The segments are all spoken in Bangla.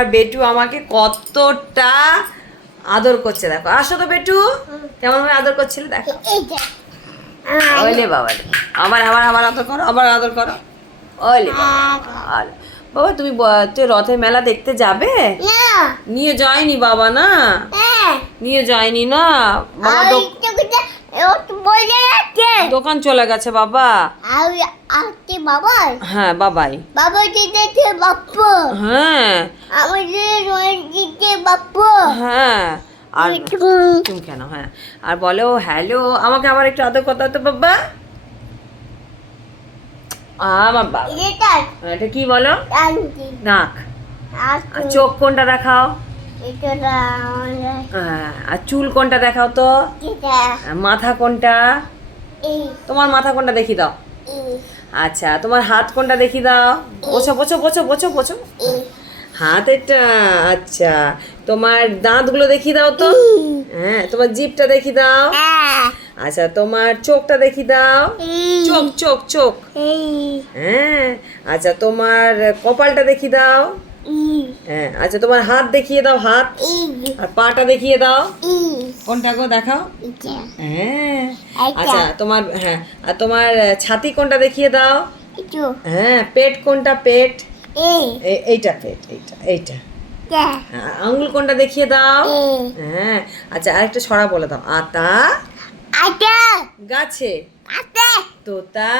আর বেটু আমাকে কতটা আদর করছে দেখো। আসো তো বেটু, কেমন ভাবে আদর করছিল দেখো। ওইলে বাবা, আবার আবার আবার আদর করো, আবার আদর করো। ওইলে বাবা, বাবা তুমি তুই রথের মেলা দেখতে যাবে? নিয়ে যায়নি বাবা, না নিয়ে যায়নি না বাবা, দোকান চলে গেছে বাবা। হ্যাঁ বাবাই, হ্যাঁ হ্যাঁ। আর তুমি কেন, হ্যাঁ আর বলো হ্যালো, আমাকে আবার একটু আদর কথা তো বাবা। বাবা এটা কি বলো? নাক। আর চোখ কোনটা দেখাও? আর চুল কোনটা দেখাও তো? মাথা কোনটা? তোমার মাথা কোনটা দেখি দাও। আচ্ছা তোমার হাত কোনটা দেখি দাও। বোঝো বোঝো বোঝো বোঝো বোঝো, হাত এটা। আচ্ছা তোমার দাঁতগুলো দেখি দাও তো। হ্যাঁ তোমার জিভটা দেখি দাও। আচ্ছা তোমার চোখটা দেখি দাও। চোখ চোখ চোখ, হ্যাঁ। আচ্ছা তোমার কপালটা দেখি দাও। হ্যাঁ আচ্ছা তোমার হাত দেখিয়ে দাও, হাত। আর পাটা দেখিয়ে দাও। কোনটা গো দেখাও। হ্যাঁ আচ্ছা তোমার, হ্যাঁ আর তোমার ছাতি কোনটা দেখিয়ে দাও। হ্যাঁ পেট কোনটা? পেট এইটা, পেট এইটা এইটা। আঙ্গুল কোনটা দেখিয়ে দাও। হ্যাঁ আচ্ছা আরেকটা ছড়া বলে দাও। আতা গাছে, তোতা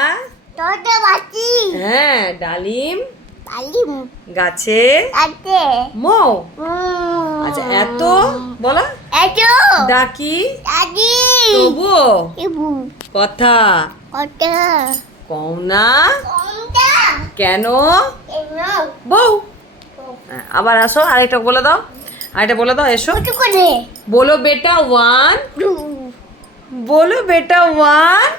হ্যাঁ ডালিম গাছে, মৌ। আচ্ছা এত বলো, ডাকি তবুও কথা কও না কেন বউ। আবার আসো, আরেকটা বলে দাও, আরেকটা বলে দাও, এসো বলো বেটা ওয়ান, বলো বেটা ওয়ান,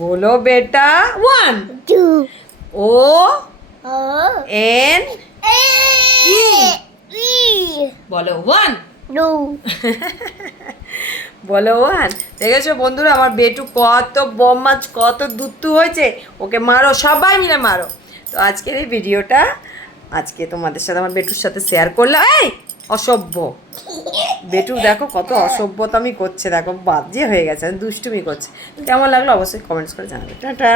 বলো বেটা ওয়ান। ও এন ই, বলো ওয়ান। বলো ওয়ান। দেখেছো বন্ধুরা আমার বেটু কত বদমাশ, কত দুত্তু হয়েছে। ওকে মারো, সবাই মিলে মারো। তো আজকের এই ভিডিওটা আজকে তোমাদের সাথে আমার বেটুর সাথে শেয়ার করলাম। এই অসভ্য বেটু দেখো কত অসভ্যতামি করছে, দেখো বাজে হয়ে গেছে, দুষ্টুমি করছে। কেমন লাগলো অবশ্যই কমেন্টস করে জানাবে। টাটা।